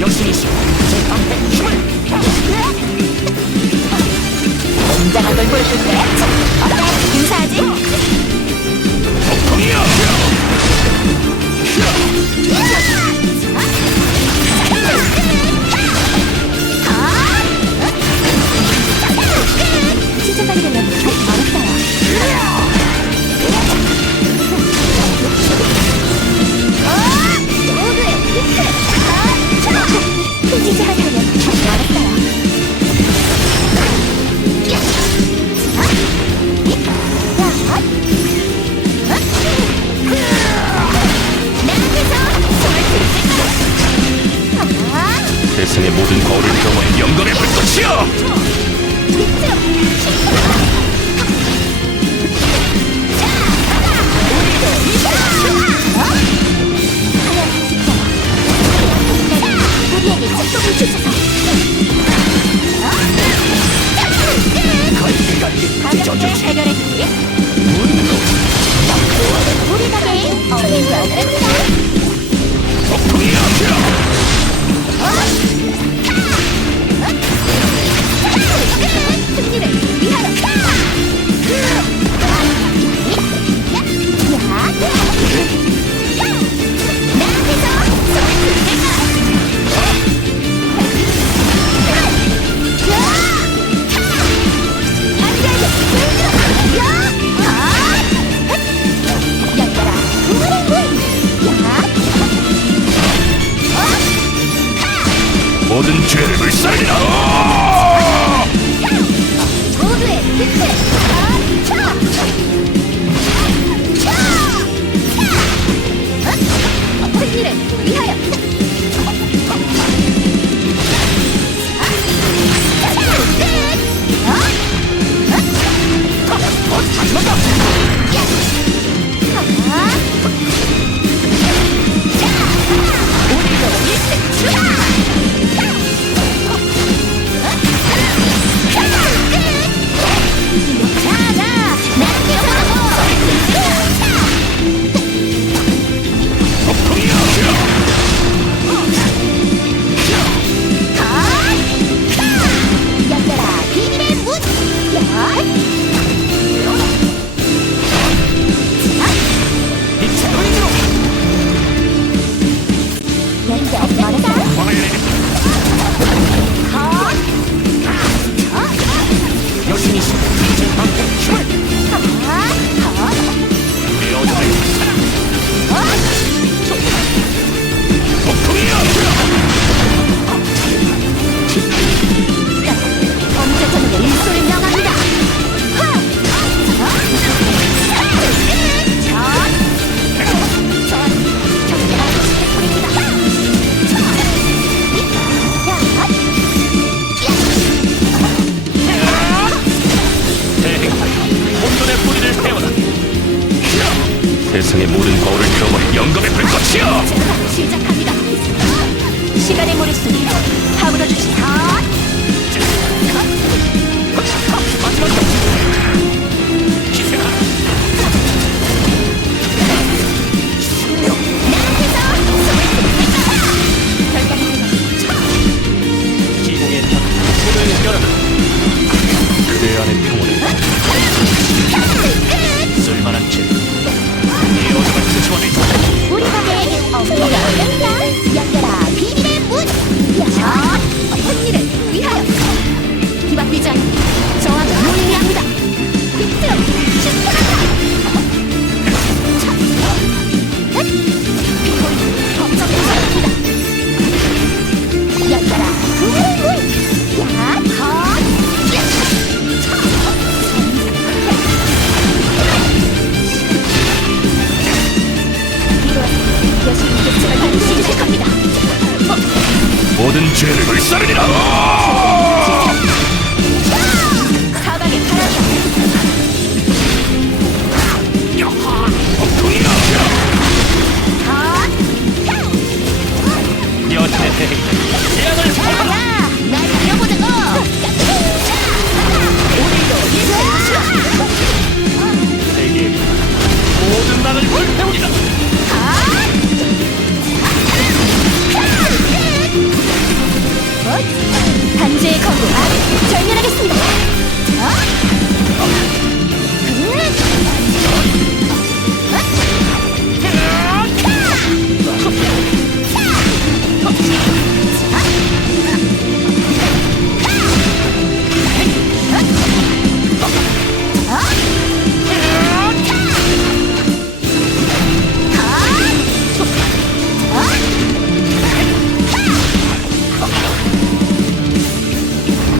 여신이시 제 방패 힘을 굉장한 걸 보여줄게. 어때? 인사하지? 폭풍이야 영광의 불꽃이여 우리에게 축복을 주셔서 모든 죄를 불살리라 모두의 히트! 차! 차! 차! 세상의 모든 거울을 경험해 영광의 불꽃이여! 시작합니다. 시간의 기공의 탑 문을 열어라. 그대 안의 평온 모든 죄를 불사르리라 범죄의 검으로 절멸하겠습니다.